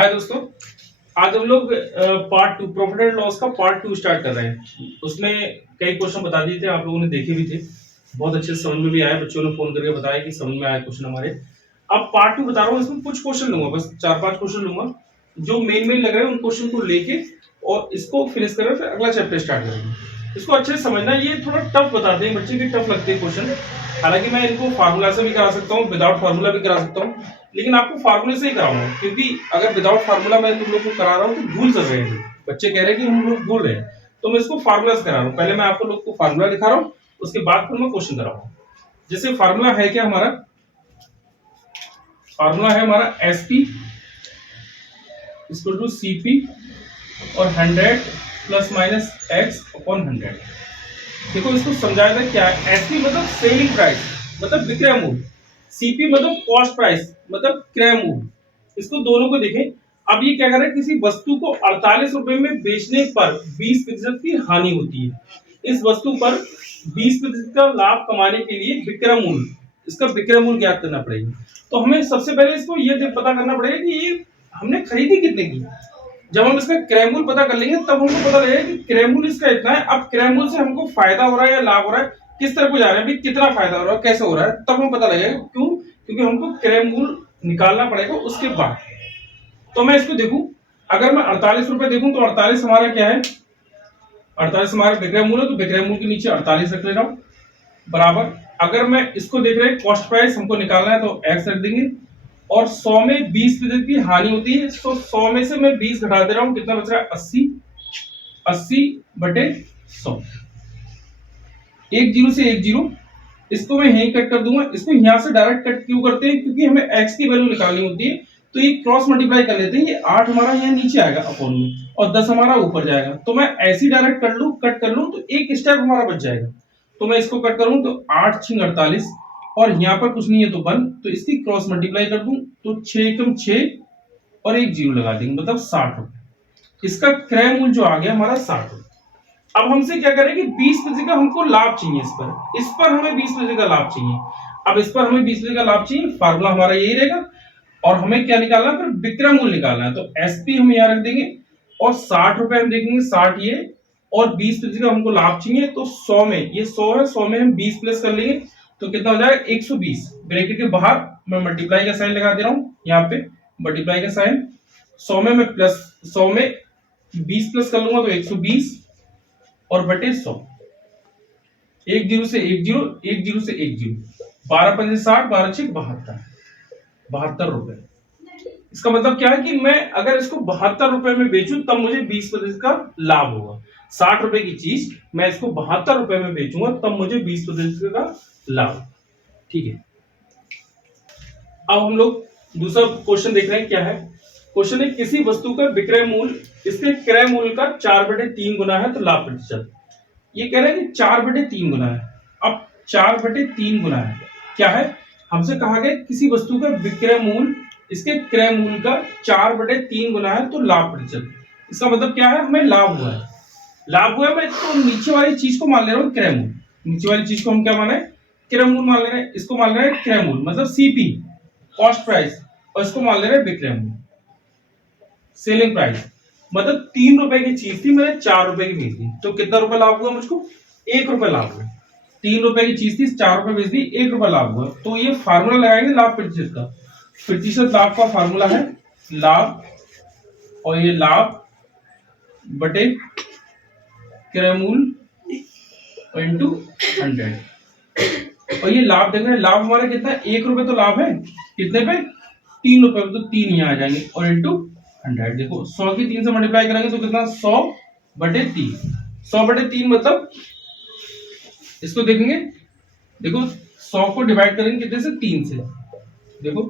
हाय दोस्तों, आज हम लोग part two profit and loss का पार्ट टू स्टार्ट कर रहे हैं। उसमें कई क्वेश्चन बता दिए थे, आप लोगों ने देखे भी थे, बहुत अच्छे से समझ में भी आया। बच्चों ने फोन करके बताया कि समझ में आया क्वेश्चन हमारे। अब पार्ट टू बता रहा हूँ, इसमें कुछ क्वेश्चन लूंगा, बस 4-5 क्वेश्चन लूंगा जो मेन लग रहे हैं, उन क्वेश्चन को लेके और इसको फिनिश करें, फिर अगला चैप्टर स्टार्ट करेंगे। इसको अच्छे से समझना। ये थोड़ा टफ बताते हैं बच्चे के, टफ लगते हैं क्वेश्चन। हालांकि मैं इनको फार्मूला से भी करा सकता हूँ, विदाउट फार्मूला भी करा सकता हूँ, लेकिन आपको फार्मूले से ही कराऊंगा, क्योंकि अगर विदाउट फार्मूला मैं तुम लोग को करा रहा हूँ तो भूल कर रहे हैं बच्चे, कह रहे हैं कि हम लोग भूल रहे हैं, तो मैं इसको फार्मूला से करा रहा हूँ। पहले मैं आपको लोग को फार्मूला दिखा रहा हूँ, उसके बाद फिर मैं क्वेश्चन कराऊंगा। जैसे फार्मूला है क्या हमारा, फार्मूला है हमारा एसपी इक्वल टू सीपी और 100 प्लस माइनस एक्स अपॉन 100। देखो इसको समझाया था क्या है। एसपी मतलब सेलिंग प्राइस, मतलब विक्रय मूल्य। सीपी मतलब कॉस्ट प्राइस, मतलब क्रय मूल्य। इसको दोनों को देखें। अब ये क्या कर रहा है, किसी वस्तु को 48 रुपए में बेचने पर 20% की हानि होती है। इस वस्तु पर 20% का लाभ कमाने के लिए विक्रय मूल्य, इसका विक्रय मूल्य ज्ञात करना पड़ेगा। तो हमें सबसे पहले इसको ये पता करना पड़ेगा कि ये हमने खरीदी कितने की। जब हम इसका क्रय मूल्य पता कर लेंगे तब हमको पता लगेगा कि क्रय मूल्य इसका इतना है। अब क्रय मूल्य से हमको फायदा हो रहा है या लाभ हो रहा है, किस तरफ को जा रहे हैं, कितना फायदा हो रहा है, कैसे हो रहा है, तब हमें पता लगेगा। क्यों? क्योंकि हमको क्रय मूल्य निकालना पड़ेगा उसके बाद। तो मैं इसको देखूं, अगर मैं 48 रुपए देखूं तो 48 हमारा क्या है, 48 हमारा विक्रय मूल्य, तो विक्रय मूल्य के नीचे 48 रख ले रहा हूं, बराबर। अगर मैं इसको देख रहे हैं कॉस्ट प्राइस हमको निकालना है, तो एक्स रख देंगे। और 100 में 20% की हानि होती है, तो 100 में से मैं 20 घटा दे रहा हूं, कितना बच रहा है 80, 80/100। एक जीरो से एक जीरो, इसको मैं यहीं कट कर दूंगा। इसको यहां से डायरेक्ट कट क्यों करते हैं, क्योंकि हमें एक्स की वैल्यू निकालनी होती है, तो ये क्रॉस मल्टीप्लाई कर लेते हैं। ये 8 हमारा यहाँ नीचे आएगा अपॉन में, और 10 हमारा ऊपर जाएगा। तो मैं ऐसे डायरेक्ट कर लूं, कट कर लूं, तो एक स्टेप हमारा बच जाएगा। तो मैं इसको कट करूं तो 8 6 48, और यहाँ पर कुछ नहीं है तो 1, तो इसकी क्रॉस मल्टीप्लाई कर दूं तो 6 कम 6 और एक जीरो लगा देंगे, मतलब 60 रुपए। इसका क्रय मूल्य जो आ गया हमारा 60 रुपए। अब हमसे क्या करें कि 20% का हमको लाभ चाहिए, इस पर हमें 20% का लाभ चाहिए। अब इस पर हमें 20% का लाभ चाहिए, फार्मूला हमारा यही रहेगा। और हमें क्या निकालना है, फिर विक्रय मूल्य निकालना है। तो एसपी हम यहाँ रख देंगे, और 60 रुपए हम देखेंगे, 60 ये, और 20% का हमको लाभ चाहिए। तो 100 में, ये 100 है, 100 में हम 20 प्लस कर लेंगे, तो कितना हो जाएगा 120। ब्रैकेट के बाहर मैं मल्टीप्लाई का साइन लगा दे रहा हूँ, यहाँ पे मल्टीप्लाई का साइन। 100 में मैं प्लस, 100 में 20 प्लस कर लूंगा तो 120 और बटे 100। एक जीरो से एक जीरो, एक जीरो से एक जीरो, 12 पंजे 60, 12 छह 72, 72 रुपए। इसका मतलब क्या है कि मैं अगर इसको 72 रुपए में बेचूं तब मुझे 20% का लाभ होगा। 60 रुपए की चीज मैं इसको 72 रुपए में बेचूंगा तब मुझे 20% का लाभ। ठीक है, अब हम लोग दूसरा क्वेश्चन देख रहे हैं। क्या है क्वेश्चन है, किसी वस्तु का विक्रय मूल्य इसके क्रय मूल्य का 4/3 गुना है तो लाभ प्रतिशत। ये कह रहे हैं कि 4/3 गुना है। अब 4/3 गुना है क्या है, हमसे कहा गया किसी वस्तु का विक्रय मूल्य इसके क्रय मूल्य का 4/3 गुना है तो लाभ प्रतिशत। इसका मतलब क्या है, हमें लाभ हुआ है। लाभ हुआ है, मैं तो नीचे वाली चीज को मान ले रहा हूँ क्रय मूल्य। नीचे वाली चीज को हम क्या मान रहे हैं, क्रय मूल्य मान ले रहे हैं। इसको मान ले रहे हैं क्रय मूल्य, मतलब सीपी कॉस्ट प्राइस, और इसको मान ले रहे हैं विक्रय मूल्य सेलिंग प्राइस। मतलब 3 रुपए की चीज थी, मैंने 4 रुपए की बेच दी, तो कितना रुपए लाभ हुआ मुझको, 1 रुपए लाभ हुआ। 3 रुपए की चीज थी, 4 रुपए बेच दी, 1 रुपए लाभ हुआ। तो ये फार्मूला लगाएंगे लाभ प्रतिशत का। प्रतिशत लाभ का फार्मूला है लाभ, और ये लाभ बटे क्रय मूल्य इंटू 100। और ये लाभ देख रहे हैं, लाभ हमारा कितना है, 1 रुपए तो लाभ है, कितने पे 3 रुपए, तो 3 यहाँ आ जाएंगे, और इंटू 100। देखो 100 की 3 से मल्टीप्लाई करेंगे तो कितना, 100/3। 100/3 मतलब इसको देखेंगे, देखो 100 को डिवाइड करेंगे कितने से, 3 से। देखो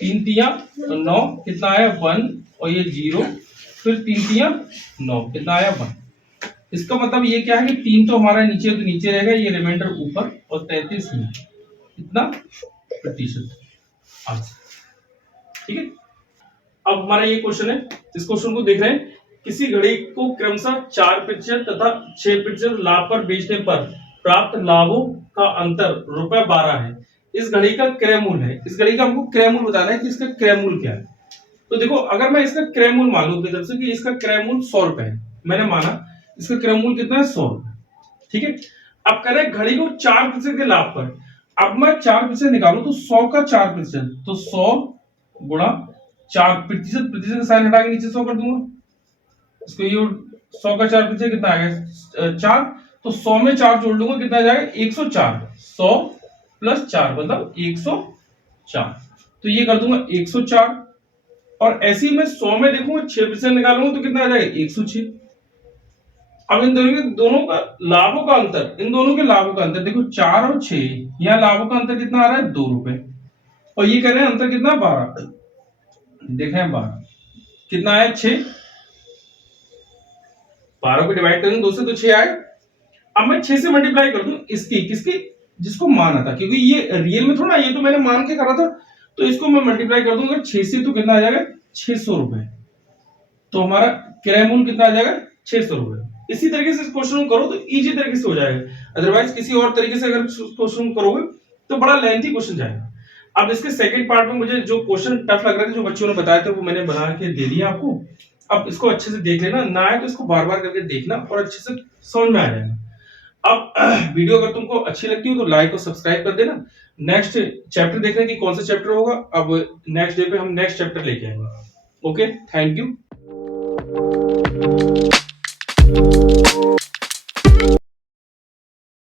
3 तिया 9, कितना आया 1, और ये 0, फिर 3 तिया 9, कितना आया 1। इसका मतलब ये क्या है कि 3 तो हमारा नीचे, तो नीचे रहेगा, ये रिमाइंडर ऊपर, और 33 में कितना प्रतिशत। ठीक है, अब हमारा ये क्वेश्चन है, इस क्वेश्चन को देख रहे हैं। किसी घड़ी को क्रमशः 4% तथा 6% लाभ पर बेचने पर प्राप्त लाभों का अंतर ₹12 है। इस घड़ी का क्रय मूल्य है। इस घड़ी का हमको क्रय मूल्य बताना है कि इसका क्रय मूल्य क्या है। तो देखो अगर मैं इसका क्रय मूल्य मान लूं अपनी तरफ से कि इसका क्रय मूल्य 100 रुपए है, मैंने माना इसका क्रय मूल्य कितना है 100 रुपए, ठीक है। अब कह रहे हैं घड़ी को 4% के लाभ पर, अब मैं 4% निकालू तो 100 का 4%, तो 100 गुणा 4%, प्रतिशत का साइन हटा के नीचे 100 कर दूंगा, इसको ये 100 का 4% कितना आ गया 4, तो 100 में 4 जोड़ लूंगा कितना आ जाएगा 104, 100 प्लस 4 मतलब 104, तो ये कर दूंगा 104, और ऐसे ही मैं 100 में देखूंगा 6% निकालूंगा तो कितना आ जाएगा 106। अब इन दोनों का लाभों का अंतर, इन दोनों के लाभों का अंतर देखो 4 और 6, यहाँ लाभों का अंतर कितना आ रहा है 2 रुपए, और ये कह रहे हैं अंतर कितना 12, देखें 12 कितना है 6, 12 को डिवाइड करेंगे 2 से तो 6 आए। अब मैं 6 से मल्टीप्लाई कर दूं इसकी किसकी, जिसको माना था, क्योंकि ये रियल में थोड़ा, ये तो मैंने मान के करा था, तो इसको मैं मल्टीप्लाई कर दूंगा 6 से, तो कितना आ जाएगा 600 रुपए, तो हमारा क्रय मूल्य कितना आ जाएगा 600 रुपए। इसी तरीके से इस क्वेश्चन को करो तो इजी तरीके से हो जाएगा, अदरवाइज किसी और तरीके से अगर क्वेश्चन करोगे तो बड़ा लेंथी क्वेश्चन जाएगा। अब इसके सेकंड पार्ट में मुझे जो क्वेश्चन टफ लग रहे थे, जो बच्चों ने बताए थे, वो मैंने बना के दे दिया आपको। अब इसको अच्छे से देख लेना, ना आए तो इसको बार बार करके देखना और अच्छे से समझ में आ जाएगा। अब वीडियो अगर तुमको अच्छी लगती हो तो लाइक और सब्सक्राइब कर देना। नेक्स्ट चैप्टर देखने की कौन सा चैप्टर होगा, अब नेक्स्ट डे पे हम नेक्स्ट चैप्टर लेके आएंगे। Okay, thank you.